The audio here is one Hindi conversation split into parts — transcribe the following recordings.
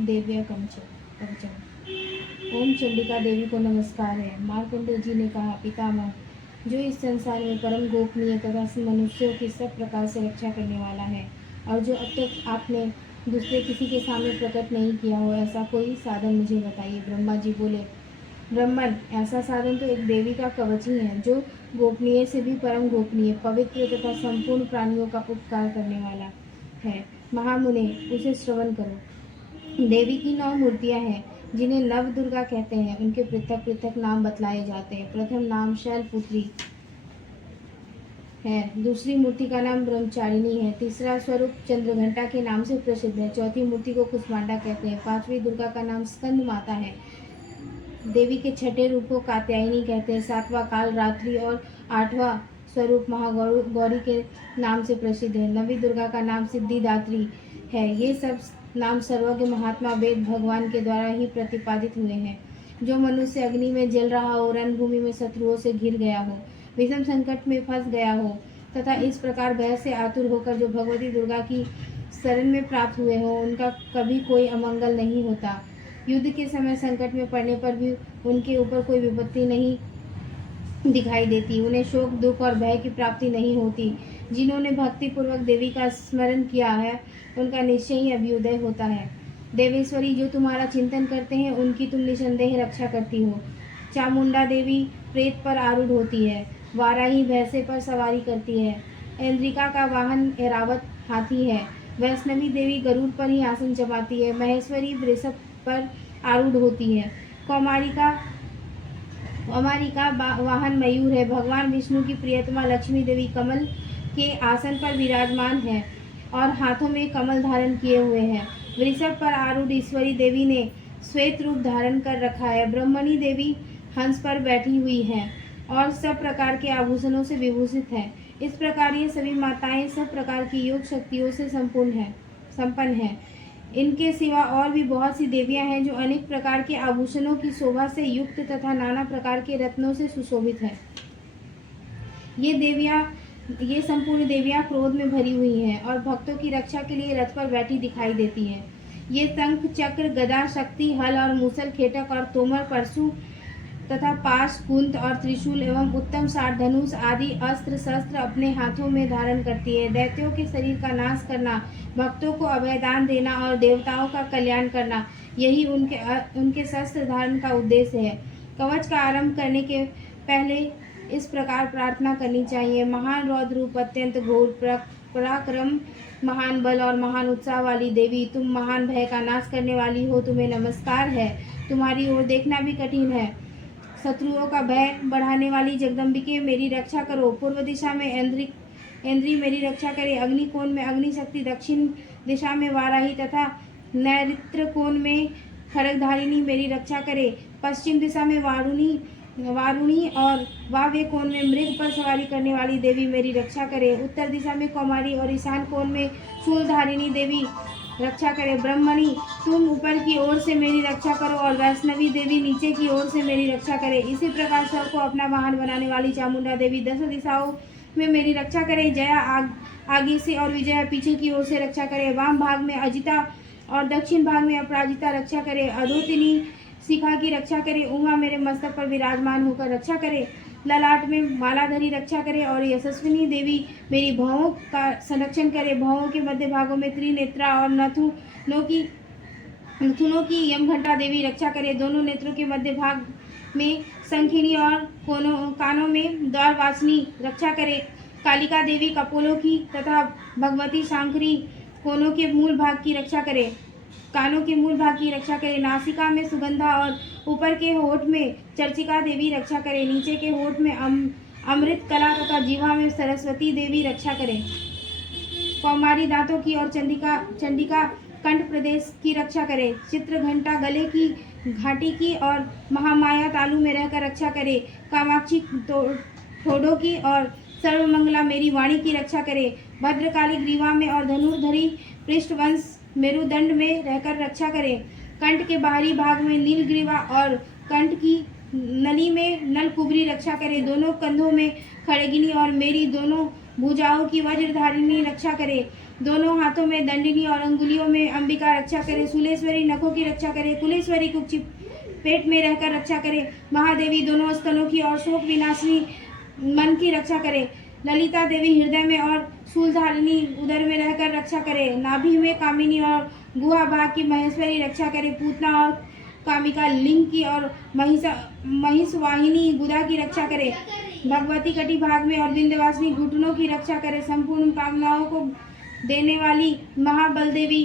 देव्य कंचन। ओम चंडिका देवी को नमस्कार है। मार्कंडेय जी ने कहा, पितामह, जो इस संसार में परम गोपनीय तथा मनुष्यों की सब प्रकार से रक्षा करने वाला है और जो अब तक आपने दूसरे किसी के सामने प्रकट नहीं किया हो, ऐसा कोई साधन मुझे बताइए। ब्रह्मा जी बोले, ब्रह्मन, ऐसा साधन तो एक देवी का कवच ही है, जो गोपनीय से भी परम गोपनीय, पवित्र तथा संपूर्ण प्राणियों का उपकार करने वाला है। महामुने, उसे श्रवण करो। देवी की 9 मूर्तियां हैं, जिन्हें नव दुर्गा कहते हैं। उनके पृथक पृथक नाम बतलाए जाते हैं। प्रथम नाम शैलपुत्री है, दूसरी मूर्ति का नाम ब्रह्मचारिणी है, तीसरा स्वरूप चंद्रघंटा के नाम से प्रसिद्ध है, चौथी मूर्ति को कुष्मांडा कहते हैं, पांचवी दुर्गा का नाम स्कंद माता है, देवी के छठे रूप को कात्यायनी कहते हैं, सातवां काल रात्रि और आठवां स्वरूप महागौरी के नाम से प्रसिद्ध है, नवी दुर्गा का नाम सिद्धिदात्री है। ये सब नाम सर्वज्ञ महात्मा वेद भगवान के द्वारा ही प्रतिपादित हुए हैं। जो मनुष्य अग्नि में जल रहा हो, रणभूमि में शत्रुओं से घिर गया हो, विषम संकट में फंस गया हो तथा इस प्रकार भय से आतुर होकर जो भगवती दुर्गा की शरण में प्राप्त हुए हो, उनका कभी कोई अमंगल नहीं होता। युद्ध के समय संकट में पड़ने पर भी उनके ऊपर कोई विपत्ति नहीं दिखाई देती, उन्हें शोक, दुख और भय की प्राप्ति नहीं होती। जिन्होंने भक्ति पूर्वक देवी का स्मरण किया है, उनका निश्चय ही अभ्युदय होता है। देवेश्वरी, जो तुम्हारा चिंतन करते हैं, उनकी तुम निसंदेह रक्षा करती हो। चामुंडा देवी प्रेत पर आरूढ़ होती है, वाराही भैंसे पर सवारी करती है, इंद्रिका का वाहन ऐरावत हाथी है, वैष्णवी देवी गरुड़ पर ही आसन जमाती है, महेश्वरी वृषभ पर आरूढ़ होती है, कौमारिका वाहन मयूर है, भगवान विष्णु की प्रियतमा लक्ष्मी देवी कमल के आसन पर विराजमान है और हाथों में कमल धारण किए हुए हैं। वृषभ पर आरूढ़ ईश्वरी देवी ने श्वेत रूप धारण कर रखा है। ब्रह्मणी देवी हंस पर बैठी हुई है और सब प्रकार के आभूषणों से विभूषित है। इस प्रकार ये सभी माताएं सब प्रकार की योग शक्तियों से संपन्न है। इनके सिवा और भी बहुत सी देवियां हैं जो अनेक प्रकार के आभूषणों की शोभा से युक्त तथा नाना प्रकार के रत्नों से सुशोभित है। ये संपूर्ण देवियां क्रोध में भरी हुई हैं और भक्तों की रक्षा के लिए रथ पर बैठी दिखाई देती हैं। ये शंख, चक्र, गदा, शक्ति, हल और मूसल, खेटक और तोमर, परशु तथा पाश, कुंत और त्रिशूल एवं उत्तम सार, धनुष आदि अस्त्र शस्त्र अपने हाथों में धारण करती है। दैत्यों के शरीर का नाश करना, भक्तों को अभयदान देना और देवताओं का कल्याण करना, यही उनके शस्त्र धारण का उद्देश्य है। कवच का आरंभ करने के पहले इस प्रकार प्रार्थना करनी चाहिए। महान रौद्र रूप, अत्यंत घोर पराक्रम, महान बल और महान उत्साह वाली देवी, तुम महान भय का नाश करने वाली हो, तुम्हें नमस्कार है। तुम्हारी ओर देखना भी कठिन है। शत्रुओं का भय बढ़ाने वाली जगदम्बिके, मेरी रक्षा करो। पूर्व दिशा में इंद्री मेरी रक्षा करे, अग्नि कोण में अग्नि शक्ति, दक्षिण दिशा में वाराही तथा नैऋत्य कोण में खड्गधारिणी मेरी रक्षा करे, पश्चिम दिशा में वारुणी और वाव्य कोण में मृग पर सवारी करने वाली देवी मेरी रक्षा करे, उत्तर दिशा में कौमारी और ईशान कोण में शूलधारिणी देवी रक्षा करे। ब्रह्मणी, तुम ऊपर की ओर से मेरी रक्षा करो और वैष्णवी देवी नीचे की ओर से मेरी रक्षा करे। इसी प्रकार सबको अपना वाहन बनाने वाली चामुंडा देवी 10 दिशाओं में मेरी रक्षा करे। जया आगे से और विजया पीछे की ओर से रक्षा करे। वाम भाग में अजिता और दक्षिण भाग में अपराजिता रक्षा करे। अधोतिनी शिखा की रक्षा करे। उमा मेरे मस्तक पर विराजमान होकर रक्षा करे। ललाट में मालाधरी रक्षा करे और यशस्विनी देवी मेरी भौहों का संरक्षण करे। भौहों के मध्य भागों में त्रिनेत्रा और नथुनों की यमघंटा देवी रक्षा करे। दोनों नेत्रों के मध्य भाग में शंखिनी और कानों में द्वारवासिनी रक्षा करे। कालिका देवी कपोलों की तथा भगवती शांकरी कानों के मूल भाग की रक्षा करे। नासिका में सुगंधा और ऊपर के होठ में चर्चिका देवी रक्षा करे। नीचे के होठ में अमृत कला तथा जीवा में सरस्वती देवी रक्षा करे। कौमारी दांतों की और चंडिका कंठ प्रदेश की रक्षा करे। चित्रघंटा गले की घाटी की और महामाया तालु में रहकर रक्षा करे। कामाक्षी ठोडों की और सर्वमंगला मेरी वाणी की रक्षा करे। भद्रकाली ग्रीवा में और धनुर्धरी पृष्ठवंश मेरुदंड में रहकर रक्षा करे। कंठ के बाहरी भाग में नीलग्रीवा और कंठ की नली में नलकुबरी रक्षा करे। दोनों कंधों में खड़गिनी और मेरी दोनों भुजाओं की वज्रधारिणी रक्षा करे। दोनों हाथों में दंडिनी और अंगुलियों में अंबिका रक्षा करे। शूलेश्वरी नखों की रक्षा करे। कुलेश्वरी कुक्षी पेट में रहकर रक्षा करे। महादेवी दोनों स्तनों की और शोक विनाशिनी मन की रक्षा करे। ललिता देवी हृदय में और शूलधारिणी उदर में रहकर रक्षा करे। नाभि में कामिनी और गुहा भाग की महेश्वरी रक्षा करे। पूतना और कामिका लिंग की और महिषवाहिनी गुदा की रक्षा करे। भगवती कटी भाग में और विंध्यवासिनी घुटनों की रक्षा करे। संपूर्ण कामनाओं को देने वाली महाबल देवी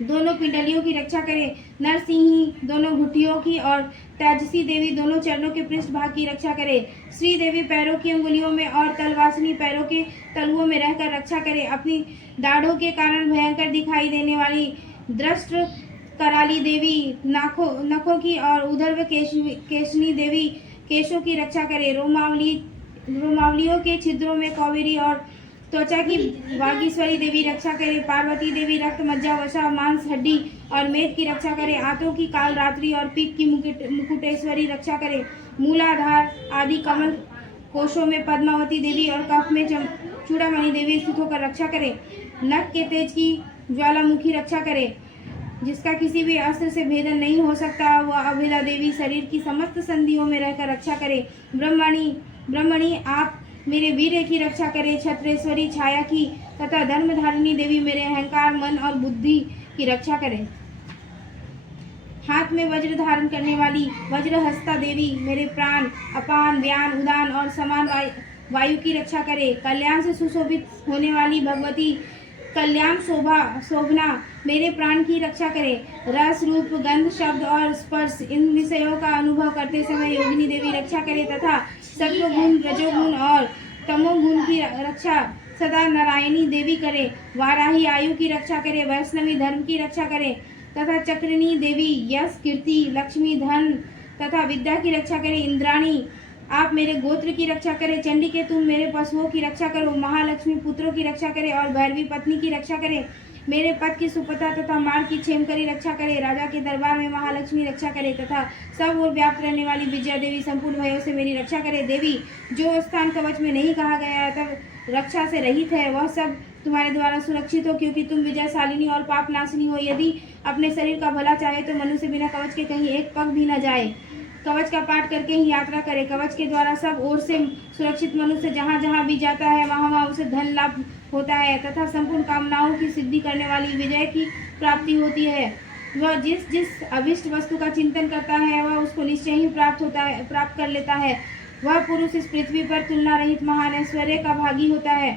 दोनों पिंडलियों की रक्षा करे। नरसिंही दोनों घुटियों की और तेजसी देवी दोनों चरणों के पृष्ठ भाग की रक्षा करे। श्री देवी पैरों की अंगुलियों में और तलवासिनी पैरों के तलुओं में रहकर रक्षा करे। अपनी दाढ़ों के कारण भयंकर दिखाई देने वाली दृष्ट कराली देवी नखों की और उधर्व केशनी देवी केशों की रक्षा करे। रोमावलियों के छिद्रों में कौवेरी और त्वचा की वागीश्वरी देवी रक्षा करे। पार्वती देवी रक्त मज्जा वसा मांस हड्डी और मेद की रक्षा करे। आंतों की काल रात्रि और पीठ की मुकुटेश्वरी रक्षा करे। मूलाधार आदि कमल कोशों में पद्मावती देवी और कफ में चूड़ामणि देवी स्थित होकर रक्षा करे। नख के तेज की ज्वालामुखी रक्षा करे। जिसका किसी भी अस्त्र से भेदन नहीं हो सकता, वह अभेदा देवी शरीर की समस्त संधियों में रहकर रक्षा करे। ब्रह्मणी आप मेरे वीर्य की रक्षा करे। छत्रेश्वरी छाया की तथा धर्मधारिणी देवी मेरे अहंकार मन और बुद्धि की रक्षा करे। हाथ में वज्र धारण करने वाली वज्रहस्ता देवी मेरे प्राण अपान व्यान उदान और समान वायु की रक्षा करे। कल्याण से सुशोभित होने वाली भगवती कल्याण शोभना मेरे प्राण की रक्षा करे। रस रूप गंध शब्द और स्पर्श इन विषयों का अनुभव करते समय योगिनी देवी रक्षा करे तथा सत्वगुण रजोगुण और तमोगुण की रक्षा सदा नारायणी देवी करे। वाराही आयु की रक्षा करे। वैष्णवी धर्म की रक्षा करे तथा चक्रिणी देवी यश कीर्ति लक्ष्मी धन तथा विद्या की रक्षा करे। इंद्राणी आप मेरे गोत्र की रक्षा करे। चंडी के तुम मेरे पशुओं की रक्षा करो। महालक्ष्मी पुत्रों की रक्षा करे और भैरवी पत्नी की रक्षा करे। मेरे पद की सुपथा तथा मार्ग की क्षेमकरी रक्षा करे। राजा के दरबार में महालक्ष्मी रक्षा करे तथा सब ओर व्याप्त रहने वाली विजया देवी संपूर्ण भयों से मेरी रक्षा करे। देवी जो स्थान कवच में नहीं कहा गया है तब रक्षा से रहित है, वह सब तुम्हारे द्वारा सुरक्षित हो, क्योंकि तुम विजयशालिनी और पाप नाशिनी हो। यदि अपने शरीर का भला चाहे तो मनुष्य बिना कवच के कहीं एक पग भी न जाए। कवच का पाठ करके ही यात्रा करे। कवच के द्वारा सब ओर से सुरक्षित मनुष्य जहाँ जहाँ भी जाता है वहाँ वहाँ उसे धन लाभ होता है तथा संपूर्ण कामनाओं की सिद्धि करने वाली विजय की प्राप्ति होती है। वह जिस जिस अभिष्ट वस्तु का चिंतन करता है वह उसको निश्चय ही प्राप्त कर लेता है। वह पुरुष इस पृथ्वी पर तुलना रहित महान ऐश्वर्य का भागी होता है।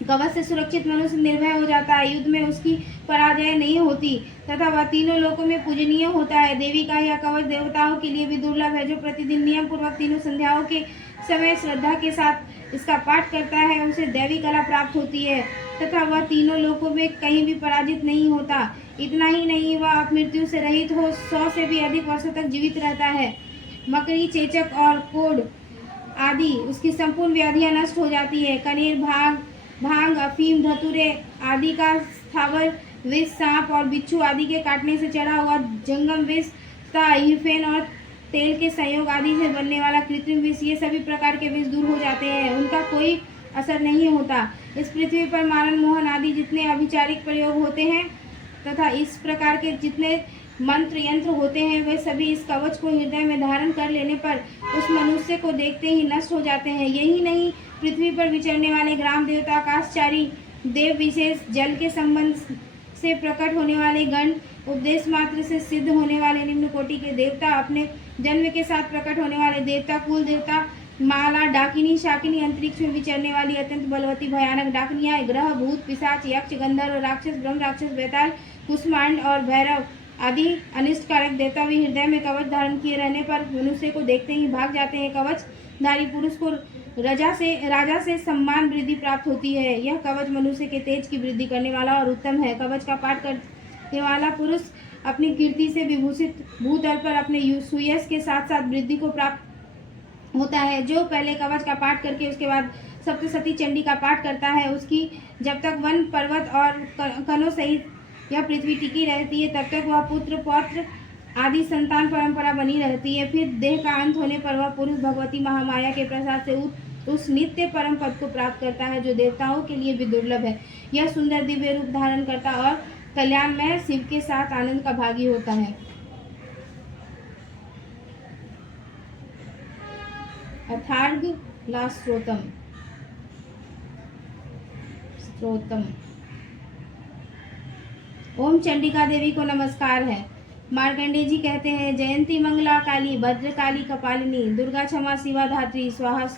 कवच से सुरक्षित मनुष्य निर्भय हो जाता है। युद्ध में उसकी पराजय नहीं होती तथा वह तीनों लोकों में पूजनीय होता है। देवी का यह कवच देवताओं के लिए भी दुर्लभ है। जो प्रतिदिन नियम पूर्वक तीनों संध्याओं के समय श्रद्धा के साथ इसका पाठ करता है उसे दैवी कला प्राप्त होती है तथा वह तीनों लोकों में कहीं भी पराजित नहीं होता। इतना ही नहीं, वह अपमृत्यु से रहित हो 100 से भी अधिक वर्षों तक जीवित रहता है। मकड़ी चेचक और कोढ़ आदि उसकी संपूर्ण व्याधियां नष्ट हो जाती है। कनेर भांग अफीम धतूरे आदि का स्थावर विष सांप और बिच्छू आदि के काटने से चढ़ा हुआ जंगम विष तथा हिरफेन और तेल के संयोग आदि से बनने वाला कृत्रिम विष, ये सभी प्रकार के विष दूर हो जाते हैं, उनका कोई असर नहीं होता। इस पृथ्वी पर मारन मोहन आदि जितने अभिचारिक प्रयोग होते हैं तथा इस प्रकार के जितने मंत्र यंत्र होते हैं वे सभी इस कवच को हृदय में धारण कर लेने पर उस मनुष्य को देखते ही नष्ट हो जाते हैं। यही नहीं, पृथ्वी पर विचरने वाले ग्राम देवता आकाशचारी देव विशेष जल के संबंध से प्रकट होने वाले गण उपदेश मात्र से सिद्ध होने वाले निम्न कोटि के देवता अपने जन्म के साथ प्रकट होने वाले देवता कुल देवता माला डाकिनी शाकिनी अंतरिक्ष में विचरने वाली अत्यंत बलवती भयानक डाकनियाँ ग्रह भूत पिशाच यक्ष गंधर्व राक्षस ब्रह्म राक्षस बेताल कुष्मांड और भैरव आदि अनिष्ट कारक देवता भी हृदय में कवच धारण किए रहने पर मनुष्य को देखते ही भाग जाते हैं। कवच धारी पुरुष को राजा से सम्मान वृद्धि प्राप्त होती है। यह कवच मनुष्य के तेज की वृद्धि करने वाला और उत्तम है। कवच का पाठ करने वाला पुरुष अपनी कीर्ति से विभूषित भूतल पर अपने सुयश के साथ साथ वृद्धि को प्राप्त होता है। जो पहले कवच का पाठ करके उसके बाद सप्तशती चंडी का पाठ करता है, उसकी जब तक वन पर्वत और कनों सहित यह पृथ्वी टिकी रहती है तब तक वह पुत्र पौत्र आदि संतान परंपरा बनी रहती है। फिर देह का अंत होने पर वह पुरुष भगवती महामाया के प्रसाद से उस नित्य परम पद को प्राप्त करता है जो देवताओं के लिए भी दुर्लभ है। यह सुंदर दिव्य रूप धारण करता और कल्याणमय शिव के साथ आनंद का भागी होता है। अथार्ग ला स्त्रोतम। ओम चंडिका देवी को नमस्कार है। मार्कंडेय जी कहते हैं, जयंती मंगला काली, भद्रकाली, कपालिनी, दुर्गा, क्षमा, शिवा, धात्री, स्वाहा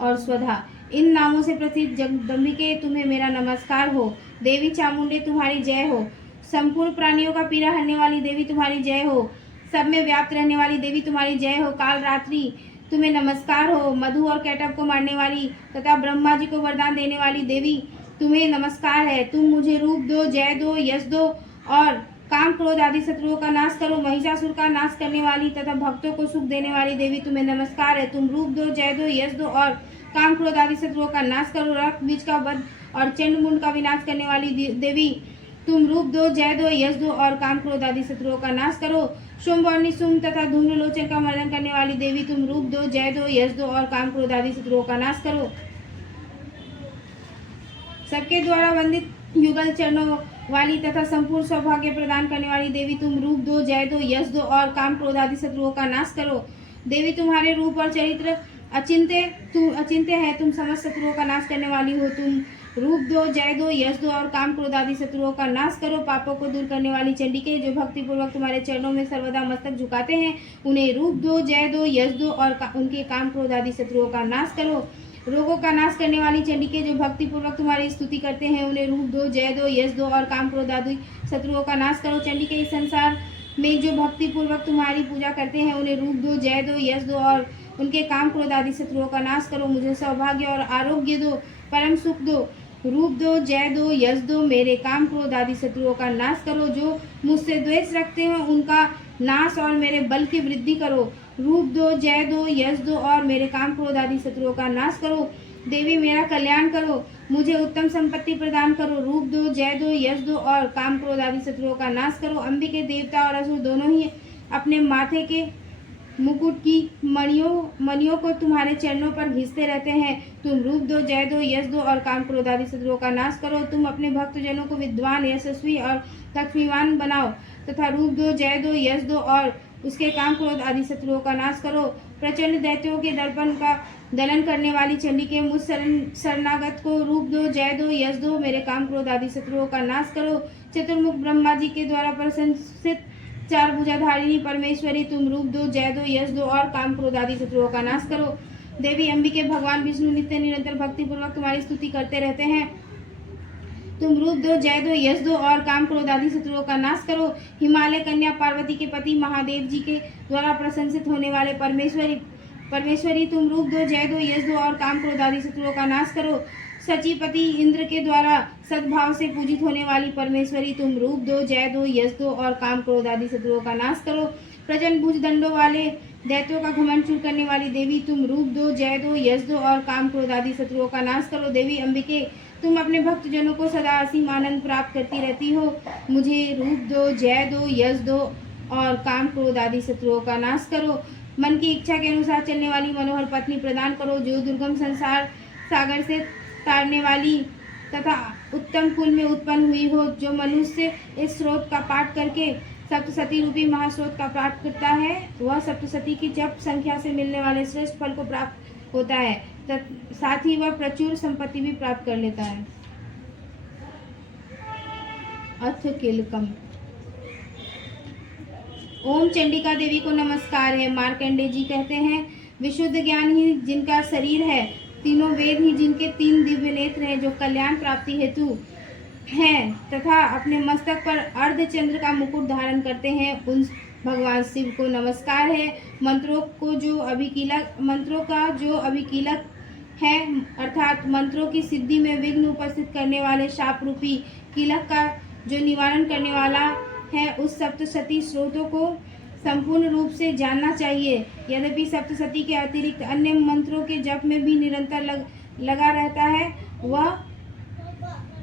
और स्वधा, इन नामों से प्रसिद्ध जगदम्बिके तुम्हें मेरा नमस्कार हो। देवी चामुंडे तुम्हारी जय हो। संपूर्ण प्राणियों का पीड़ा हरने वाली देवी तुम्हारी जय हो। सब में व्याप्त रहने वाली देवी तुम्हारी जय हो। काल रात्रि तुम्हें नमस्कार हो। मधु और कैटब को मारने वाली तथा ब्रह्मा जी को वरदान देने वाली देवी तुम्हें नमस्कार है। तुम मुझे रूप दो, जय दो, यश दो और काम क्रोध आदि शत्रुओं का नाश करो। महिषासुर का नाश करने वाली तथा भक्तों को सुख देने वाली देवी तुम्हें नमस्कार है। तुम रूप दो, जय दो, यश दो और काम क्रोध आदि शत्रुओं का नाश करो। रक्त बीज का वध और चंड मुंड का विनाश करने वाली देवी तुम रूप दो, जय दो, यश दो और काम क्रोध आदि शत्रुओं का नाश करो। शुंभ और निशुंभ तथा धूम्रलोचन का मर्दन करने वाली देवी तुम रूप दो, जय दो, यश दो और काम क्रोध आदि शत्रुओं का नाश करो। सबके द्वारा वंदित युगल चरणों वाली तथा संपूर्ण सौभाग्य प्रदान करने वाली देवी तुम रूप दो, जय दो, यश दो और काम क्रोध आदि शत्रुओं का नाश करो। देवी तुम्हारे रूप और चरित्र अचिंत्य है। तुम समस्त शत्रुओं का नाश करने वाली हो। तुम रूप दो, जय दो, यश दो और काम क्रोध आदि शत्रुओं का नाश करो। पापों को दूर करने वाली चंडिके जो भक्ति पूर्वक तुम्हारे चरणों में सर्वदा मस्तक झुकाते हैं, उन्हें रूप दो, जय दो, यश दो और उनके काम क्रोध आदि शत्रुओं का नाश करो। रोगों का नाश करने वाली चंडिके जो भक्ति पूर्वक तुम्हारी स्तुति करते हैं, उन्हें रूप दो, जय दो, यश दो और काम क्रोध आदि शत्रुओं का नाश करो। चंडिके इस संसार में जो भक्ति पूर्वक तुम्हारी पूजा करते हैं, उन्हें रूप दो, जय दो, यश दो और उनके काम क्रोध आदि शत्रुओं का नाश करो। मुझे सौभाग्य और आरोग्य दो, परम सुख दो। रूप दो, जय दो, यश दो, मेरे काम क्रोध आदि शत्रुओं का नाश करो। जो मुझसे द्वेष रखते हैं उनका नाश और मेरे बल की वृद्धि करो। रूप दो, जय दो, यश दो और मेरे काम क्रोध आदि शत्रुओं का नाश करो। देवी मेरा कल्याण करो, मुझे उत्तम संपत्ति प्रदान करो। रूप दो, जय दो, यश दो और काम क्रोध आदि शत्रुओं का नाश करो। अंबिके देवता और असुर दोनों ही अपने माथे के मुकुट की मणियों को तुम्हारे चरणों पर घिसते रहते हैं। तुम रूप दो, जय दो, यश दो और काम क्रोध आदि शत्रुओं का नाश करो। तुम अपने भक्तजनों को विद्वान, यशस्वी और लक्ष्मीवान बनाओ तथा रूप दो, जय दो, यश दो और उसके काम क्रोध आदि शत्रुओं का नाश करो। प्रचंड दैत्यों के दर्पण का दलन करने वाली चंडिके मुझ शरणागत को रूप दो, जय दो, यश दो, मेरे काम क्रोध आदि शत्रुओं का नाश करो। चतुर्मुख ब्रह्मा जी के द्वारा प्रशंसित चार भुजाधारिणी परमेश्वरी तुम रूप दो, जय दो, यश दो और काम क्रोध आदि शत्रुओं का नाश करो। देवी अंबिके भगवान विष्णु नित्य निरंतर भक्ति पूर्वक तुम्हारी स्तुति करते रहते हैं। तुम रूप दो, जय दो, यश दो और काम क्रोध आदि शत्रुओं का नाश करो। हिमालय कन्या पार्वती के पति महादेव जी के द्वारा प्रशंसित होने वाले परमेश्वरी तुम रूप दो, जय दो, यश दो और काम क्रोध आदि शत्रुओं का नाश करो। सचीपति इंद्र के द्वारा सद्भाव से पूजित होने वाली परमेश्वरी तुम रूप दो, जय दो, यश दो और काम क्रोध आदि शत्रुओं का नाश करो। प्रचंड भुज दंडों वाले दैत्यों का घमंड चूर करने वाली देवी तुम रूप दो, जय दो, यश दो और काम क्रोध आदि शत्रुओं का नाश करो। देवी अंबिके तुम अपने भक्तजनों को सदा असीम आनंद प्राप्त करती रहती हो। मुझे रूप दो, जय दो, यश दो और काम क्रोध आदि शत्रुओं का नाश करो। मन की इच्छा के अनुसार चलने वाली मनोहर पत्नी प्रदान करो जो दुर्गम संसार सागर से तारने वाली तथा उत्तम कुल में उत्पन्न हुई हो। जो मनुष्य इस स्रोत का पाठ करके सप्तशती रूपी महास्रोत का पाठ करता है, वह सप्तशती की जप संख्या से मिलने वाले श्रेष्ठ फल को प्राप्त होता है, साथ ही वह प्रचुर संपत्ति भी प्राप्त कर लेता है। अथ किलकम। ओम चंडिका देवी को नमस्कार है। मार्कंडेय जी कहते हैं, विशुद्ध ज्ञान ही जिनका शरीर है, तीनों वेद ही जिनके तीन दिव्य नेत्र हैं, जो कल्याण प्राप्ति हेतु हैं तथा अपने मस्तक पर अर्धचंद्र का मुकुट धारण करते हैं, उन भगवान शिव को नमस्कार है। मंत्रों का जो अभिकीलक है, अर्थात मंत्रों की सिद्धि में विघ्न उपस्थित करने वाले शाप रूपी कीलक का जो निवारण करने वाला है, उस सप्तशती स्रोतों को संपूर्ण रूप से जानना चाहिए। यद्यपि सप्तशती के अतिरिक्त अन्य मंत्रों के जप में भी निरंतर लगा रहता है वह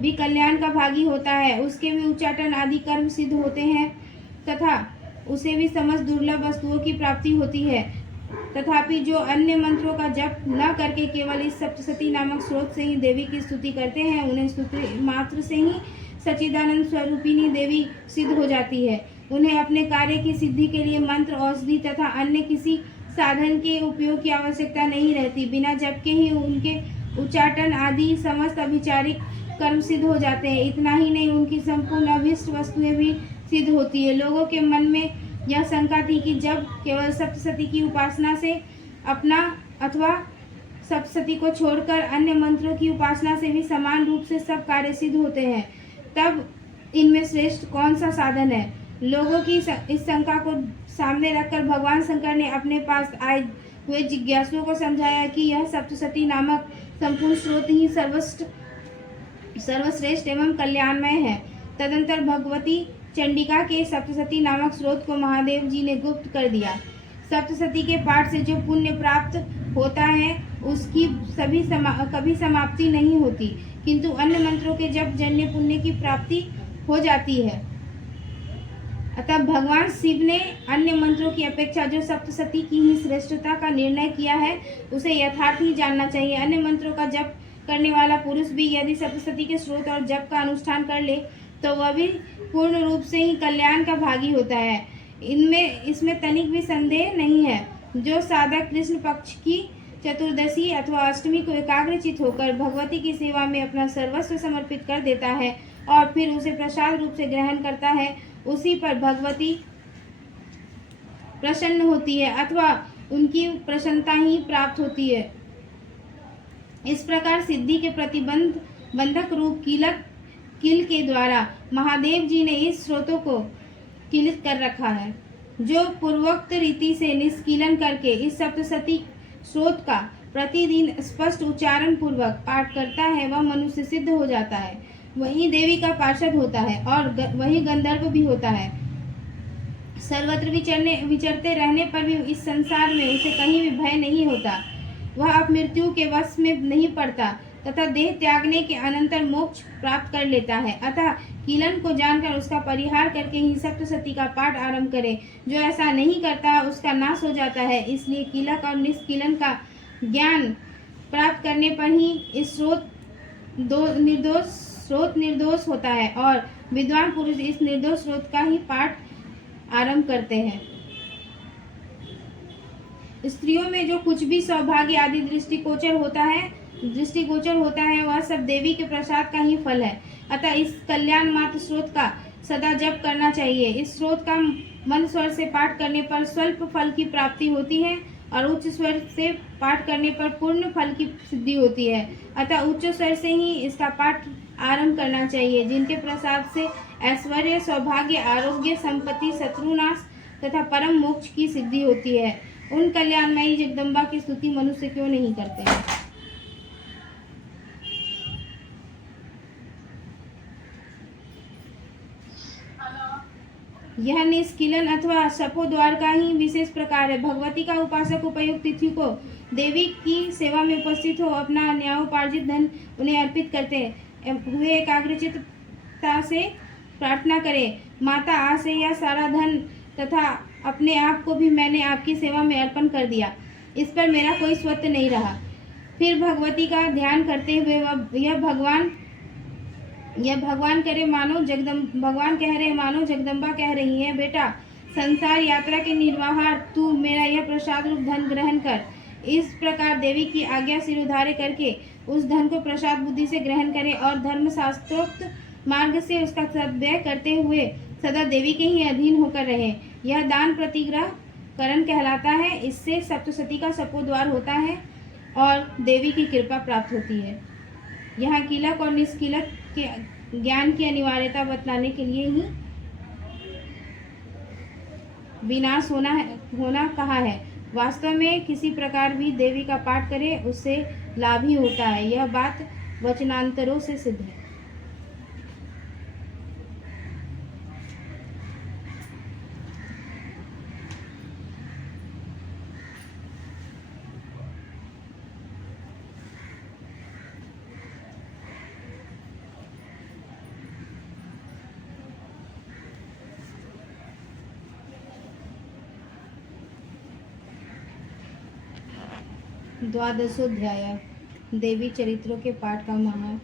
भी कल्याण का भागी होता है। उसके भी उच्चाटन आदि कर्म सिद्ध होते हैं तथा उसे भी समस्त दुर्लभ वस्तुओं की प्राप्ति होती है। तथापि जो अन्य मंत्रों का जप न करके केवल इस सप्तशती नामक स्रोत से ही देवी की स्तुति करते हैं, उन्हें स्तुति मात्र से ही सच्चिदानंद स्वरूपिणी देवी सिद्ध हो जाती है। उन्हें अपने कार्य की सिद्धि के लिए मंत्र, औषधि तथा अन्य किसी साधन के उपयोग की आवश्यकता नहीं रहती। बिना जप के ही उनके उच्चाटन आदि समस्त अभिचारिक कर्म सिद्ध हो जाते हैं। इतना ही नहीं, उनकी संपूर्ण अभीष्ट वस्तुएं भी सिद्ध होती है। लोगों के मन में यह शंका थी कि जब केवल सप्तशती की उपासना से अपना अथवा सप्तशती को छोड़कर अन्य मंत्रों की उपासना से भी समान रूप से सब कार्य सिद्ध होते हैं, तब इनमें श्रेष्ठ कौन सा साधन है। लोगों की इस शंका को सामने रखकर भगवान शंकर ने अपने पास आए हुए जिज्ञासुओं को समझाया कि यह सप्तशती नामक संपूर्ण स्रोत ही सर्वश्रेष्ठ एवं कल्याणमय है। तदंतर भगवती चंडिका के सप्तशती नामक स्रोत को महादेव जी ने गुप्त कर दिया। सप्तशती के पाठ से जो पुण्य प्राप्त होता है उसकी कभी समाप्ति नहीं होती, किंतु अन्य मंत्रों के जप जन्य पुण्य की प्राप्ति हो जाती है। अतः भगवान शिव ने अन्य मंत्रों की अपेक्षा जो सप्तशती की ही श्रेष्ठता का निर्णय किया है उसे यथार्थ ही जानना चाहिए। अन्य मंत्रों का जप करने वाला पुरुष भी यदि सप्तशती के स्रोत और जप का अनुष्ठान कर ले तो वह भी पूर्ण रूप से ही कल्याण का भागी होता है। इसमें तनिक भी संदेह नहीं है। जो साधक कृष्ण पक्ष की चतुर्दशी अथवा अष्टमी को एकाग्रचित होकर भगवती की सेवा में अपना सर्वस्व समर्पित कर देता है और फिर उसे प्रसाद रूप से ग्रहण करता है, उसी पर भगवती प्रसन्न होती है अथवा उनकी प्रसन्नता ही प्राप्त होती है। इस प्रकार सिद्धि के बंधक रूप किल के द्वारा महादेव जी ने इस स्रोतों को किलित कर रखा है। जो पूर्वोक्त रीति से निष्कीलन करके इस सप्तशती स्रोत का प्रतिदिन स्पष्ट उच्चारण पूर्वक पाठ करता है वह मनुष्य सिद्ध हो जाता है, वही देवी का पार्षद होता है और वही गंधर्व भी होता है। सर्वत्र विचरते रहने पर भी इस संसार में उसे कहीं भी भय नहीं होता। वह अब मृत्यु के वश में नहीं पड़ता तथा देह त्यागने के अनंतर मोक्ष प्राप्त कर लेता है। अतः कीलन को जानकर उसका परिहार करके ही सप्तशती का पाठ आरंभ करे। जो ऐसा नहीं करता उसका नाश हो जाता है। इसलिए कीलक और निष्कीलन का ज्ञान प्राप्त करने पर ही इस स्रोत निर्दोष होता है और विद्वान पुरुष इस निर्दोष स्रोत का ही पाठ आरंभ करते हैं। स्त्रियों में जो कुछ भी सौभाग्य आदि दृष्टिगोचर होता है वह सब देवी के प्रसाद का ही फल है। अतः इस कल्याण मात्र स्रोत का सदा जप करना चाहिए। इस स्रोत का मंद स्वर से पाठ करने पर स्वल्प फल की प्राप्ति होती है और उच्च स्वर से पाठ करने पर पूर्ण फल की सिद्धि होती है। अतः उच्च स्वर से ही इसका पाठ आरंभ करना चाहिए, जिनके प्रसाद से ऐश्वर्य, सौभाग्य, आरोग्य, संपत्ति, शत्रुनाश तथा परम मोक्ष की सिद्धि होती है। उन कल्याणमयी जगदम्बा की स्तुति मनुष्य क्यों नहीं करते हैं। यह निष्कीलन अथवा शपोद्वार का ही विशेष प्रकार है। भगवती का उपासक उपयुक्त तिथि को देवी की सेवा में उपस्थित हो अपना न्यायोपार्जित धन उन्हें अर्पित करते हुए एकाग्रचित्तता से प्रार्थना करे, माता आज से यह सारा धन तथा अपने आप को भी मैंने आपकी सेवा में अर्पण कर दिया, इस पर मेरा कोई स्वत्व नहीं रहा। फिर भगवती का ध्यान करते हुए भगवान कह रहे मानो जगदम्बा कह रही है, बेटा संसार यात्रा के निर्वाह तू मेरा यह प्रसाद रूप धन ग्रहण कर। इस प्रकार देवी की आज्ञा सिर उधारे करके उस धन को प्रसाद बुद्धि से ग्रहण करे और धर्म शास्त्रोक्त मार्ग से उसका सद्व्यय करते हुए सदा देवी के ही अधीन होकर रहे। यह दान प्रतिग्रह करण कहलाता है। इससे सप्तशती का शपोद्वार होता है और देवी की कृपा प्राप्त होती है। यहाँ कीलक और निष्कीलक के ज्ञान की अनिवार्यता बतलाने के लिए ही विनाश होना कहा है। वास्तव में किसी प्रकार भी देवी का पाठ करे उससे लाभ ही होता है। यह बात वचनांतरों से सिद्ध है। द्वादशोध्याय देवी चरित्रों के पाठ का महात्म्य।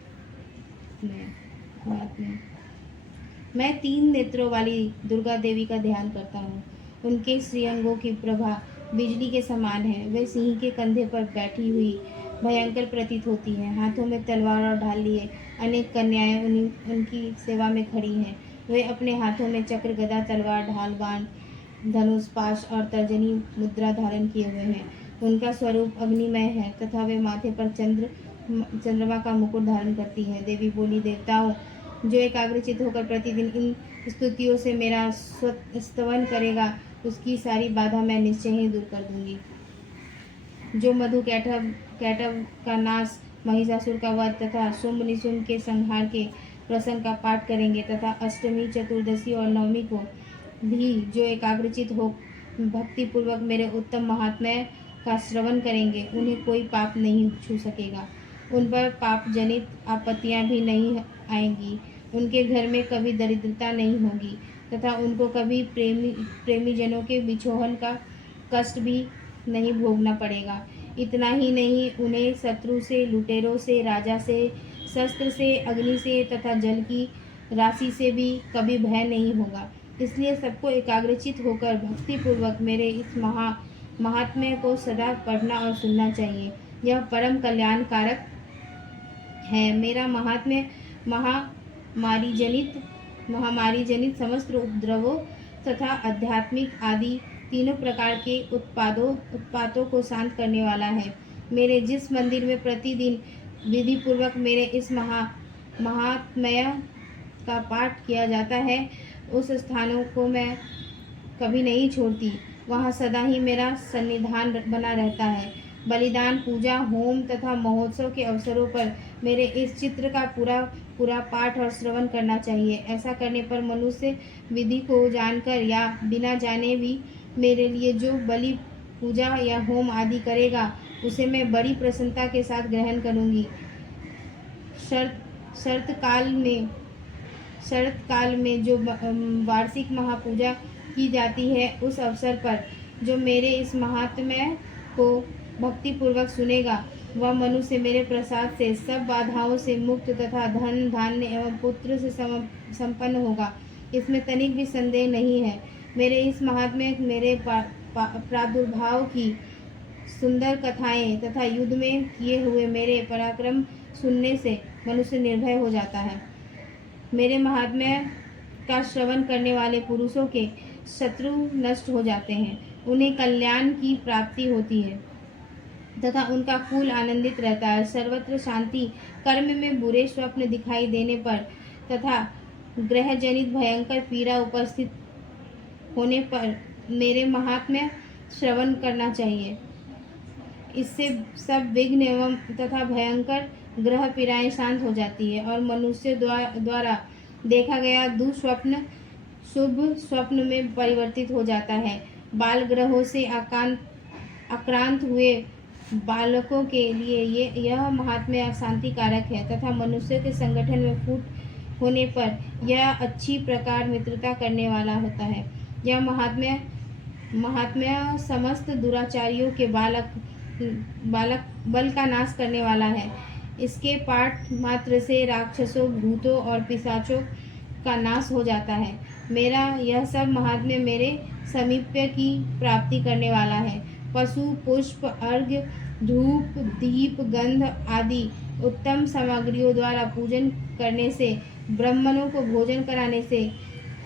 मैं 3 नेत्रों वाली दुर्गा देवी का ध्यान करता हूँ। उनके श्रीअंगों की प्रभा बिजली के समान है। वे सिंह के कंधे पर बैठी हुई भयंकर प्रतीत होती हैं। हाथों में तलवार और ढाल लिए अनेक कन्याएं उनकी सेवा में खड़ी हैं। वे अपने हाथों में चक्र, गदा, तलवार, ढाल, बाण, धनुष, पाश और तर्जनी मुद्रा धारण किए हुए हैं। उनका स्वरूप अग्निमय है तथा वे माथे पर चंद्रमा का मुकुट धारण करती है। देवी बोली, देवताओं, जो एकाग्रचित होकर प्रतिदिन इन स्तुतियों से मेरा स्तवन करेगा, उसकी सारी बाधा मैं निश्चय ही दूर कर दूंगी। जो मधु कैटव का नाश, महिषासुर का वध तथा शुंभ निशुंभ के संहार के प्रसंग का पाठ करेंगे तथा अष्टमी, चतुर्दशी और नवमी को भी जो एकाग्रचित हो भक्ति पूर्वक मेरे उत्तम महात्म्य का श्रवण करेंगे, उन्हें कोई पाप नहीं छू सकेगा। उन पर पाप जनित आपत्तियां भी नहीं आएंगी। उनके घर में कभी दरिद्रता नहीं होगी तथा उनको कभी प्रेमी जनों के बिछोहन का कष्ट भी नहीं भोगना पड़ेगा। इतना ही नहीं, उन्हें शत्रु से, लुटेरों से, राजा से, शस्त्र से, अग्नि से तथा जल की राशि से भी कभी भय नहीं होगा। इसलिए सबको एकाग्रचित होकर भक्ति पूर्वक मेरे इस महात्म्य को सदा पढ़ना और सुनना चाहिए। यह परम कल्याणकारक है। मेरा महात्म्य महामारी जनित समस्त उपद्रवों तथा आध्यात्मिक आदि तीनों प्रकार के उत्पातों को शांत करने वाला है। मेरे जिस मंदिर में प्रतिदिन विधि पूर्वक मेरे इस महात्म्य का पाठ किया जाता है, उस स्थानों को मैं कभी नहीं छोड़ती। वहाँ सदा ही मेरा सन्निधान बना रहता है। बलिदान, पूजा, होम तथा महोत्सव के अवसरों पर मेरे इस चित्र का पूरा पाठ और श्रवण करना चाहिए। ऐसा करने पर मनुष्य विधि को जानकर या बिना जाने भी मेरे लिए जो बलि, पूजा या होम आदि करेगा, उसे मैं बड़ी प्रसन्नता के साथ ग्रहण करूँगी। शरत काल में जो वार्षिक महापूजा की जाती है, उस अवसर पर जो मेरे इस महात्म्य को भक्ति पूर्वक सुनेगा, वह मनुष्य मेरे प्रसाद से सब बाधाओं से मुक्त तथा धन, धान्य एवं पुत्र से संपन्न होगा। इसमें तनिक भी संदेह नहीं है। मेरे इस महात्म्य, मेरे प्रादुर्भाव की सुंदर कथाएं तथा युद्ध में किए हुए मेरे पराक्रम सुनने से मनुष्य निर्भय हो जाता है। मेरे महात्म्य का श्रवण करने वाले पुरुषों के शत्रु नष्ट हो जाते हैं। उन्हें कल्याण की प्राप्ति होती है तथा उनका कुल आनंदित रहता है। सर्वत्र शांति, कर्म में बुरे स्वप्न दिखाई देने पर तथा ग्रह जनित भयंकर पीड़ा उपस्थित होने पर मेरे महात्म्य श्रवण करना चाहिए। इससे सब विघ्न एवं तथा भयंकर ग्रह पीड़ाएं शांत हो जाती है और मनुष्य द्वारा देखा गया दुस्वप्न शुभ स्वप्न में परिवर्तित हो जाता है। बाल ग्रहों से आक्रांत हुए बालकों के लिए यह महात्म्य शांतिकारक है तथा मनुष्य के संगठन में फूट होने पर यह अच्छी प्रकार मित्रता करने वाला होता है। यह महात्म्य समस्त दुराचारियों के बल का नाश करने वाला है। इसके पाठ मात्र से राक्षसों, भूतों और पिशाचों का नाश हो जाता है। मेरा यह सब महात्म्य मेरे समीप्य की प्राप्ति करने वाला है। पशु, पुष्प, अर्घ्य, धूप, दीप, गंध आदि उत्तम सामग्रियों द्वारा पूजन करने से, ब्राह्मणों को भोजन कराने से,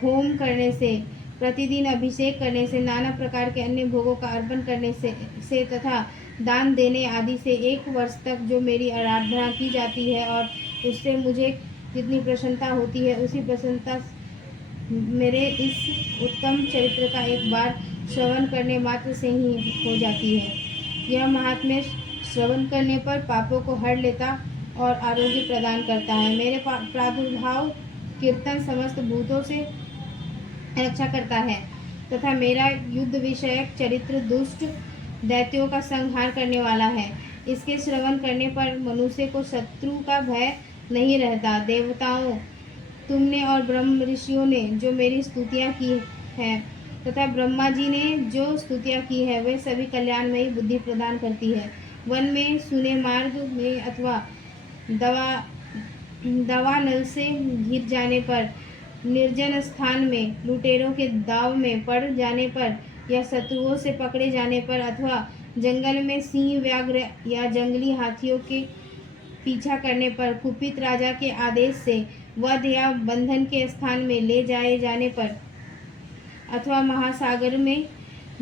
होम करने से, प्रतिदिन अभिषेक करने से, नाना प्रकार के अन्य भोगों का अर्पण करने से तथा दान देने आदि से 1 वर्ष तक जो मेरी आराधना की जाती है और उससे मुझे जितनी प्रसन्नता होती है, उसी प्रसन्नता मेरे इस उत्तम चरित्र का एक बार श्रवण करने मात्र से ही हो जाती है। यह महात्म्य श्रवण करने पर पापों को हर लेता और आरोग्य प्रदान करता है। मेरे प्रादुर्भाव कीर्तन समस्त भूतों से रक्षा करता है तथा मेरा युद्ध विषयक चरित्र दुष्ट दैत्यों का संहार करने वाला है। इसके श्रवण करने पर मनुष्य को शत्रु का भय नहीं रहता। देवताओं, तुमने और ब्रह्म ऋषियों ने जो मेरी स्तुतियाँ की है तथा ब्रह्मा जी ने जो स्तुतियाँ की है, वे सभी कल्याणमयी बुद्धि प्रदान करती है। वन में, सुने मार्ग में अथवा दवा नल से घिर जाने पर, निर्जन स्थान में, लुटेरों के दाव में पड़ जाने पर, या शत्रुओं से पकड़े जाने पर, अथवा जंगल में सिंह, व्याघ्र या जंगली हाथियों के पीछा करने पर, कुपित राजा के आदेश से वध या बंधन के स्थान में ले जाए जाने पर, अथवा महासागर में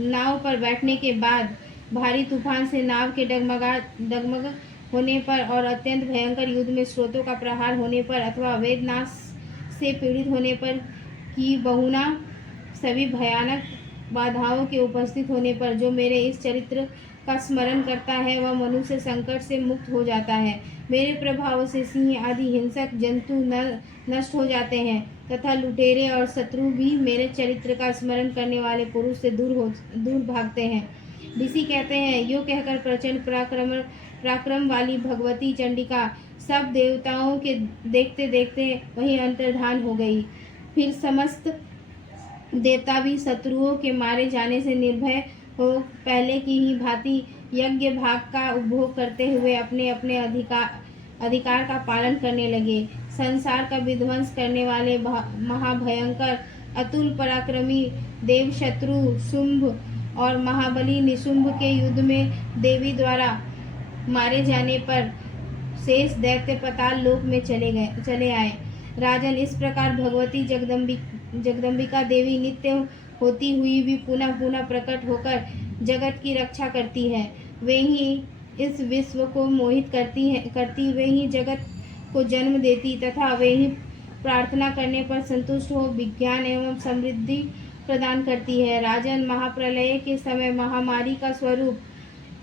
नाव पर बैठने के बाद भारी तूफान से नाव के डगमग होने पर और अत्यंत भयंकर युद्ध में स्रोतों का प्रहार होने पर, अथवा वेदनाश से पीड़ित होने पर कि बहुना सभी भयानक बाधाओं के उपस्थित होने पर जो मेरे इस चरित्र का स्मरण करता है वह मनुष्य संकट से मुक्त हो जाता है। मेरे प्रभाव से सिंह आदि हिंसक जंतु नष्ट हो जाते हैं तथा लुटेरे और शत्रु भी मेरे चरित्र का स्मरण करने वाले पुरुष से दूर भागते हैं। ऋषि कहते हैं, यो कहकर प्रचंड पराक्रम वाली भगवती चंडिका सब देवताओं के देखते देखते वहीं अंतर्धान हो गई। फिर समस्त देवता भी शत्रुओं के मारे जाने से निर्भय हो पहले की ही भांति यज्ञ भाग का उपभोग करते हुए अपने अपने अधिकार का पालन करने लगे। संसार का विध्वंस करने वाले महाभयंकर अतुल पराक्रमी देव शत्रु शुंभ और महाबली निशुंभ के युद्ध में देवी द्वारा मारे जाने पर शेष दैत्य पाताल लोक में चले आए। राजन, इस प्रकार भगवती जगदम्बिका देवी नित्य होती हुई भी पुनः पुनः प्रकट होकर जगत की रक्षा करती है। वे ही इस विश्व को मोहित करती वे ही जगत को जन्म देती तथा वे ही प्रार्थना करने पर संतुष्ट हो विज्ञान एवं समृद्धि प्रदान करती है। राजन, महाप्रलय के समय महामारी का स्वरूप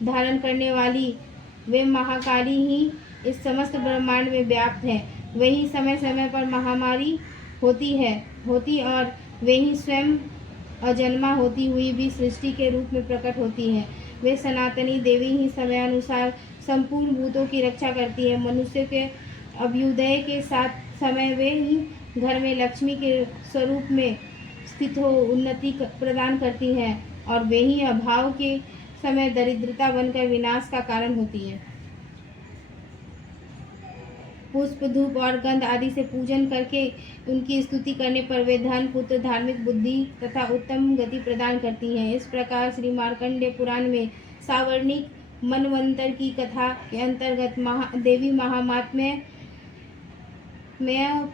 धारण करने वाली वे महाकाली ही इस समस्त ब्रह्मांड में व्याप्त है। वे ही समय समय पर महामारी होती और वे ही स्वयं अजन्मा होती हुई भी सृष्टि के रूप में प्रकट होती है। वे सनातनी देवी ही समयानुसार संपूर्ण भूतों की रक्षा करती है। मनुष्य के अभ्युदय के साथ समय वे ही घर में लक्ष्मी के स्वरूप में स्थित हो उन्नति प्रदान करती हैं और वे ही अभाव के समय दरिद्रता बनकर विनाश का कारण होती है। पुष्प, धूप और गंध आदि से पूजन करके उनकी स्तुति करने पर वे धन, पुत्र, धार्मिक बुद्धि तथा उत्तम गति प्रदान करती हैं। इस प्रकार श्री मार्कंडेय पुराण में सावर्णिक मनवंतर की कथा के अंतर्गत देवी महात्म्य में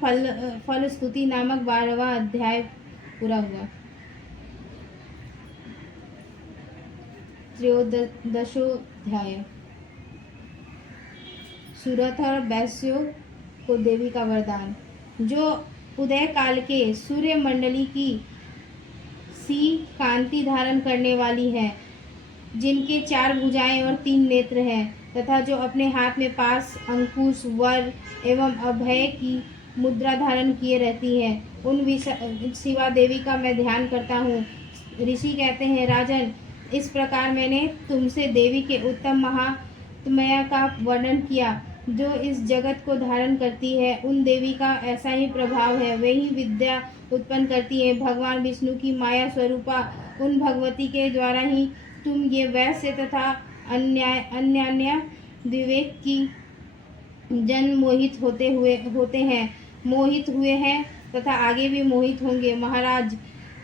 फल स्तुति नामक 12वां अध्याय पूरा हुआ। त्रयोदशोध्याय। सूरथ और वैश्यों को देवी का वरदान। जो उदय काल के सूर्य मंडली की सी कांति धारण करने वाली है, जिनके 4 भुजाएं और 3 नेत्र हैं तथा जो अपने हाथ में पास, अंकुश, वर एवं अभय की मुद्रा धारण किए रहती है, उन शिवा देवी का मैं ध्यान करता हूँ। ऋषि कहते हैं, राजन, इस प्रकार मैंने तुमसे देवी के उत्तम महात्म्य का वर्णन किया। जो इस जगत को धारण करती है उन देवी का ऐसा ही प्रभाव है। वे ही विद्या उत्पन्न करती है। भगवान विष्णु की माया स्वरूपा उन भगवती के द्वारा ही तुम ये वैश्य तथा अन्य विवेक की जन मोहित हुए हैं तथा आगे भी मोहित होंगे। महाराज,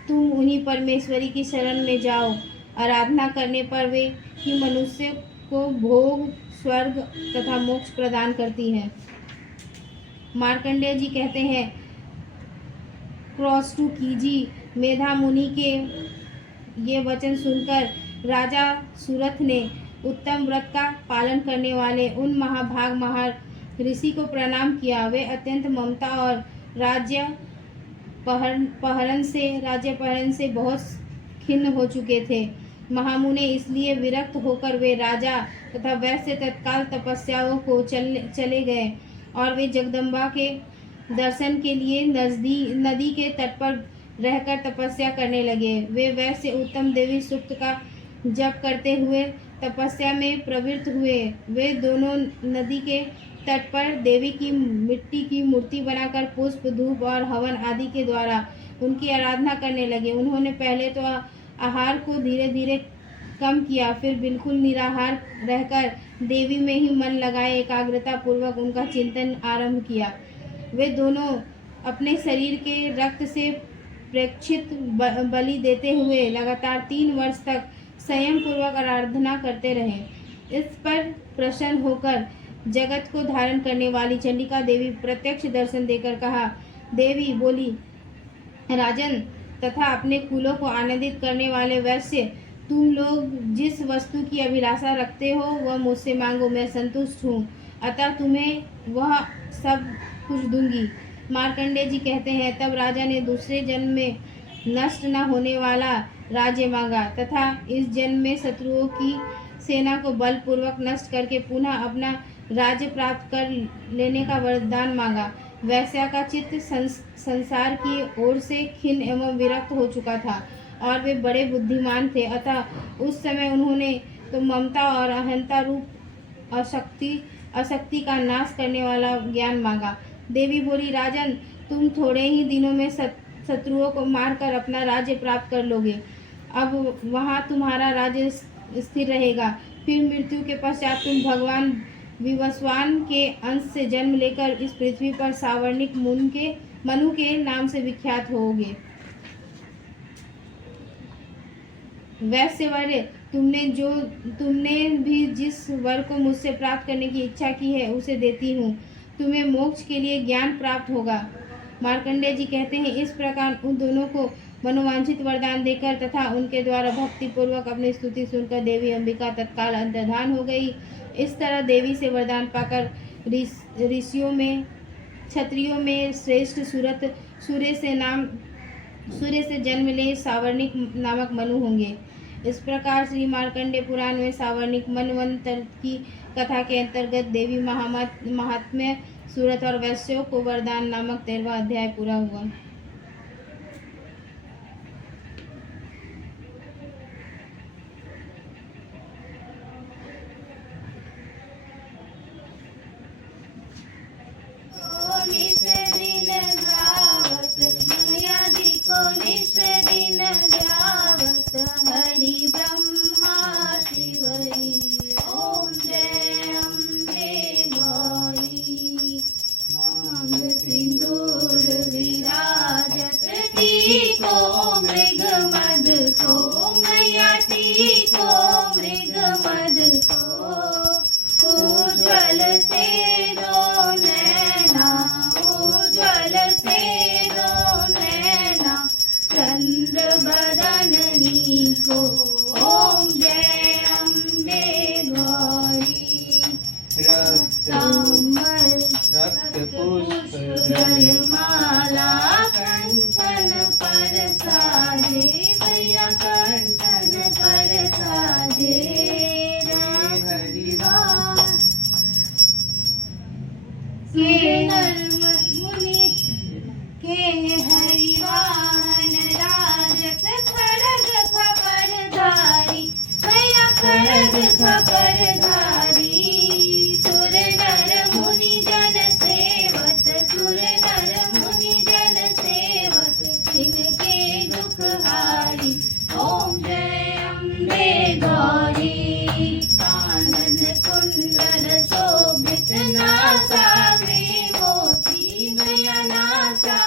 तुम उन्हीं परमेश्वरी की शरण में जाओ। आराधना करने पर वे ही मनुष्य को भोग, स्वर्ग तथा मोक्ष प्रदान करती है। मार्कंडेय जी कहते हैं, क्रॉस टू कीजी। मेधा मुनि के ये वचन सुनकर राजा सूरथ ने उत्तम व्रत का पालन करने वाले उन महाभाग ऋषि को प्रणाम किया। वे अत्यंत ममता और राज्य पहरण से बहुत खिन्न हो चुके थे। महामुने इसलिए विरक्त होकर वे राजा तथा वैश्य तत्काल तपस्याओं को चले गए और वे जगदम्बा के दर्शन के लिए नदी के तट पर रहकर तपस्या करने लगे। वे वैश्य उत्तम देवी सूक्त का जप करते हुए तपस्या में प्रवृत्त हुए। वे दोनों नदी के तट पर देवी की मिट्टी की मूर्ति बनाकर पुष्प, धूप और हवन आदि के द्वारा उनकी आराधना करने लगे। उन्होंने पहले तो आहार को धीरे धीरे कम किया, फिर बिल्कुल निराहार रहकर देवी में ही मन लगाए एकाग्रता पूर्वक उनका चिंतन आरंभ किया। वे दोनों अपने शरीर के रक्त से प्रेक्षित बलि देते हुए लगातार 3 वर्ष तक संयम पूर्वक आराधना करते रहे। इस पर प्रसन्न होकर जगत को धारण करने वाली चंडिका देवी प्रत्यक्ष दर्शन देकर कहा, देवी बोली, राजन तथा अपने कुलों को आनंदित करने वाले वैश्य, तुम लोग जिस वस्तु की अभिलाषा रखते हो वह मुझसे मांगो, मैं संतुष्ट हूँ, अतः तुम्हें वह सब कुछ दूंगी। मार्कंडेय जी कहते हैं, तब राजा ने दूसरे जन्म में नष्ट न होने वाला राज्य मांगा तथा इस जन्म में शत्रुओं की सेना को बलपूर्वक नष्ट करके पुनः अपना राज्य प्राप्त कर लेने का वरदान मांगा। वैश्या का चित्त संसार की ओर से खिन्न एवं विरक्त हो चुका था और वे बड़े बुद्धिमान थे, अतः उस समय उन्होंने तो ममता और अहंता रूप अशक्ति का नाश करने वाला ज्ञान मांगा। देवी बोली, राजन तुम थोड़े ही दिनों में शत्रुओं को मारकर अपना राज्य प्राप्त कर लोगे। अब वहाँ तुम्हारा राज्य स्थिर रहेगा। फिर मृत्यु के पश्चात तुम भगवान विवस्वान के अंश से जन्म लेकर इस पृथ्वी पर सावर्णिक मनु के नाम से विख्यात होोगे। वैश्यवर्य, तुमने भी जिस वर को मुझसे प्राप्त करने की इच्छा की है उसे देती हूँ। तुम्हें मोक्ष के लिए ज्ञान प्राप्त होगा। मार्कंडेय जी कहते हैं, इस प्रकार उन दोनों को मनोवांछित वरदान देकर तथा उनके द्वारा भक्ति पूर्वक अपनी स्तुति सुनकर देवी अंबिका तत्काल अंतर्धान हो गई। इस तरह देवी से वरदान पाकर ऋषियों में क्षत्रियों में श्रेष्ठ सूर्य से जन्म ले सावर्णिक नामक मनु होंगे। इस प्रकार श्री मार्कंडेय पुराण में सावर्णिक मनवंतर की कथा के अंतर्गत देवी महात्म्य, सूरत और वैश्यों को वरदान नामक 13वां अध्याय पूरा हुआ। हरि ब्रह्मा शिवरी ओम जय अम्बे गौरी। मांग सिंदूर विराजत टीको मृग मद को, मैया टीको मृग मद को। उज्ज्वल से दो नैना, उज्ज्वल से दो नैना, चंद्र बदननी को ओम जय अम्बे गौरी। रक्त पुष्प जयमाला कंठन पर साजे, मैया कंठन पर साजे। हरिवास के हरिवाहन राजत खड़ग खपरधारी, मैया खड़ग खपरधारी। सुर नर मुनि जन सेवत, सुर नर मुनि जन सेवत, जिनके दुख हारी ओम जय अम्बे गौरी। कानन कुंडल शोभित नासा मोती, मैया नासा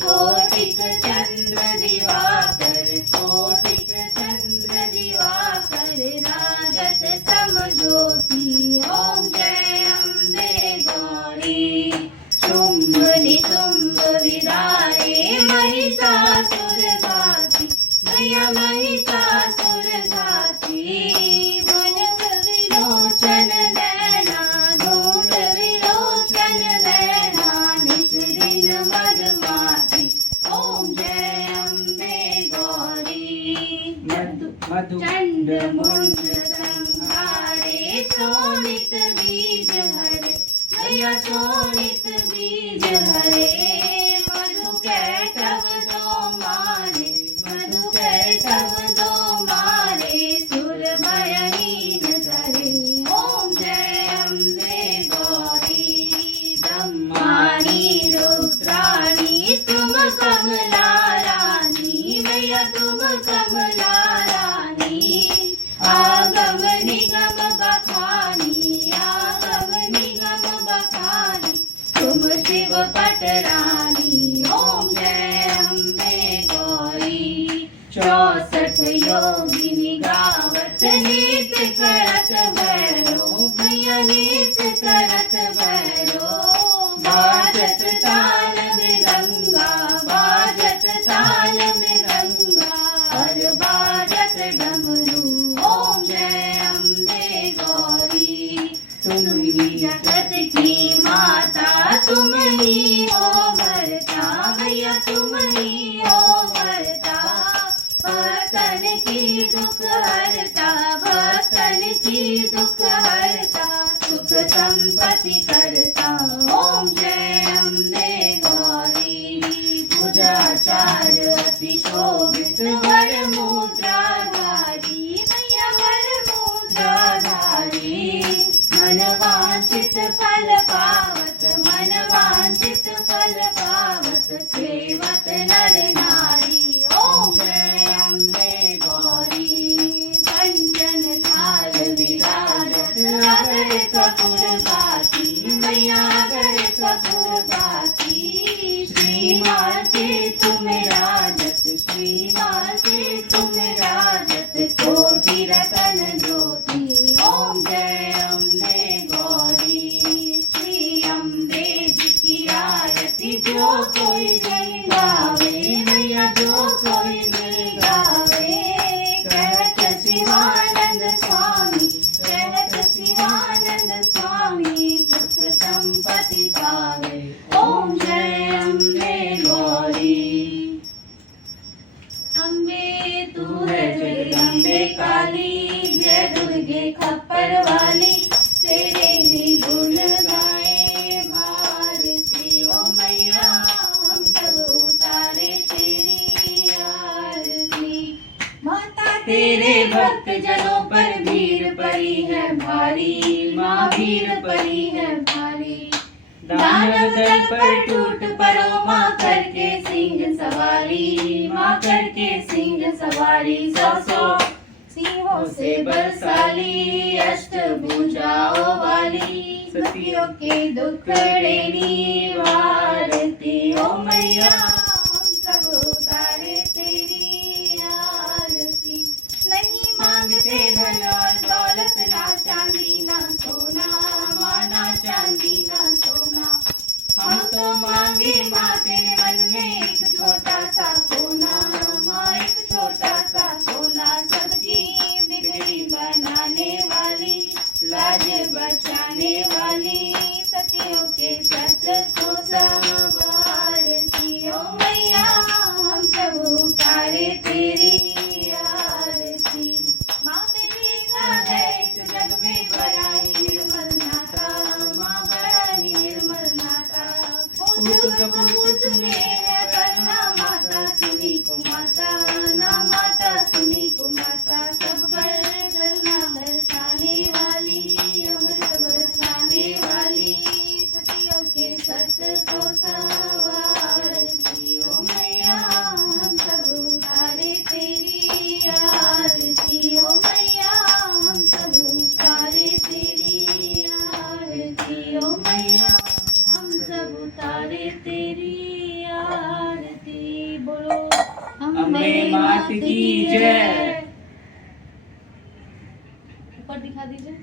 कोटिक चंद्र दिवाकर, कोटिक चंद्र दिवाकर, राजत समज्योति ओम जय अम्बे गौरी। शुंभ निशुंभ विदारे महिषासुर घाती, मैया महिषासुर घाती। भुजंग विलोचन नैना, धूल विलोचन नैना, निश दिन मदमाती ओम जय अम्बे गौरी। चंड मुंड संहारे, शोणित बीज हरे, मैया शोणित बीज हरे। मधु कैटभ दो मारे, मधु कैटभ दो मारे, सुर भयहीन करे ओम जय अम्बे गौरी। ब्रह्माणी रुद्राणी तुम कमला रानी, मैया तुम कमला करत नृत्य करत भैरो मैया नृत्य करत भैरो बाजत ताल मृदंगा बाजत ताल मृदंगा और बाजत डमरू ओम जय अम्बे गौरी तुम ही जगत की माता तुम ही हो भरता मैया तुम ही हो भरता भक्तन की दुख हरता भक्तन की दुख हरता सुख संपत्ति करता ओम जय अम्बे गौरी पूजाचार अति शोभित वर मुद्राधारी मैया वर मुद्राधारी मन वांछित फल पावत मन वांछित फल पावत सेवत नर नारी ओम जय अम्बे गौरी कंचन थाल विराजत अगर कपूर बाती मैया अगर कपूर बाती श्रीमान के तुम राजत श्रीमान के तुम राजत कोटि रतन ज्योति ओम जय अम्बे गौरी श्री अम्बे जी की आरती जो कोई नहीं गावे मैया जो कोई नहीं गावे कहत शिवानंद स्वामी कहत शिवानंद स्वामी सुख संपत्ति पावे ओम जय अम्बे गौरी अम्बे तू है जगदम्बे काली जय दुर्गे खप्पर वाली तेरे ही गुण गाए भारती ओ मैया हम सब उतारे तेरी आरती माता तेरे भक्त जनों पर भीड़ पड़ी है भारी माँ भीड़ पड़ी है भारी दानव दल पर टूट पड़ो माँ करके सिंह सवारी माँ करके सिंह सवारी सौ सिंहों से बलशाली अष्टभुजाओं वाली सतियों के दुखड़े निवारती ओ मैया हम सब उतारे तेरी आरती नहीं मांगते धन और दौलत ना चांदी ना सोना माँ ना चांदी ना सोना हम तो मांगे माँ तेरे मन में एक छोटा सा कोना माँ एक छोटा सा कोना सबकी बिगड़ी बनाने वाली लाज बचाने वाली सतियों के सत को संवारती ओ मैया हम सब उतारे तेरी आरती माँ बेटी का है इस जग में बड़ा ही निर्मल नाता माँ बड़ा ही निर्मल नाता सुने है करना माता सुनी को माता ना माता सुनी को माता सब पर करुणा बरसाने वाली अमृत बरसाने वाली सतियों के सत को संवारती ओ मैया हम सब उतारे तेरी आरती ओ मैया हम सब उतारे तेरी आरती ओ मैया हम सब उतारे तेरी आरती बोलो अम्बे मात की जय ऊपर दिखा दीजिए।